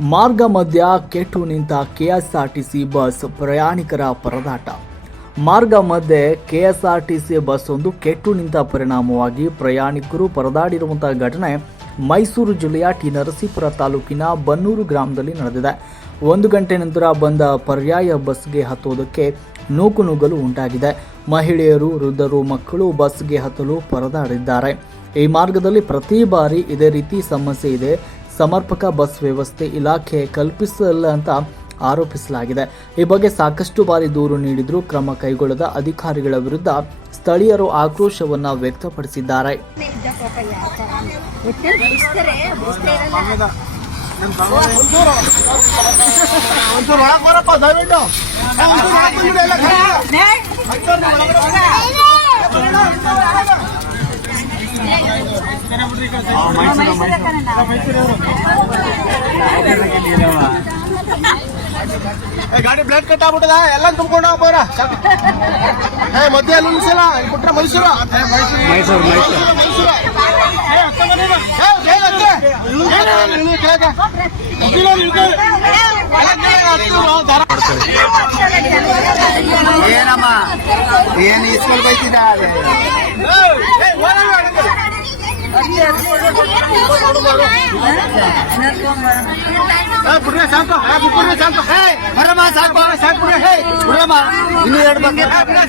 ಮಾರ್ಗ ಮಧ್ಯ ಕೆಟ್ಟು ನಿಂತ ಕೆಎಸ್ಆರ್ಟಿಸಿ ಬಸ್ ಪ್ರಯಾಣಿಕರ ಪರದಾಟ. ಮಾರ್ಗ ಮಧ್ಯೆ ಕೆಎಸ್ಆರ್ಟಿಸಿ ಬಸ್ ಒಂದು ಕೆಟ್ಟು ನಿಂತ ಪರಿಣಾಮವಾಗಿ ಪ್ರಯಾಣಿಕರು ಪರದಾಡಿರುವಂತಹ ಘಟನೆ ಮೈಸೂರು ಜಿಲ್ಲೆಯ ಟಿ ನರಸೀಪುರ ತಾಲೂಕಿನ ಬನ್ನೂರು ಗ್ರಾಮದಲ್ಲಿ ನಡೆದಿದೆ. ಒಂದು ಗಂಟೆ ನಂತರ ಬಂದ ಪರ್ಯಾಯ ಬಸ್ಗೆ ಹತ್ತುವುದಕ್ಕೆ ನೂಕು ನುಗ್ಗಲು ಉಂಟಾಗಿದೆ. ಮಹಿಳೆಯರು, ವೃದ್ಧರು, ಮಕ್ಕಳು ಬಸ್ಗೆ ಹತ್ತಲು ಪರದಾಡಿದ್ದಾರೆ. ಈ ಮಾರ್ಗದಲ್ಲಿ ಪ್ರತಿ ಬಾರಿ ಇದೇ ರೀತಿ ಸಮಸ್ಯೆ ಇದೆ. ಸಮರ್ಪಕ ಬಸ್ ವ್ಯವಸ್ಥೆ ಇಲಾಖೆ ಕಲ್ಪಿಸಲ್ಲ ಅಂತ ಆರೋಪಿಸಲಾಗಿದೆ. ಈ ಬಗ್ಗೆ ಸಾಕಷ್ಟು ಬಾರಿ ದೂರು ನೀಡಿದ್ರು ಕ್ರಮ ಕೈಗೊಳ್ಳದ ಅಧಿಕಾರಿಗಳ ವಿರುದ್ಧ ಸ್ಥಳೀಯರು ಆಕ್ರೋಶವನ್ನ ವ್ಯಕ್ತಪಡಿಸಿದ್ದಾರೆ. ಗಾಡಿ ಬ್ಲಡ್ ಕಟ್ ಆಗ್ಬಿಟ್ಟದ? ಎಲ್ಲ ತುಂಬ್ಕೊಂಡು ಹೋಗ್ಬೋರ ಏ ಮಧ್ಯೆ ಅಲ್ಲಿ ನಿಲ್ಸಲ್ಲ ಇಲ್ಲಿ ಬಿಟ್ರೆ ಮೈಸೂರು. ಮೈಸೂರು ಮೈಸೂರು ಮೈಸೂರು. ಏ, ಹತ್ತ ಬಿಡ್ರಿ ಸಾಕು. ಏ, ಬಿಟ್ಬಿಡ್ರಿ ಸಾಕು. ಏ, ಬರಮ್ಮ ಸಾಕು. ಸಾಕು ಹೇ ಏ, ಇನ್ನೂ ಎರಡು ಬಗ್ಗೆ ಬಿಡ್ರಿ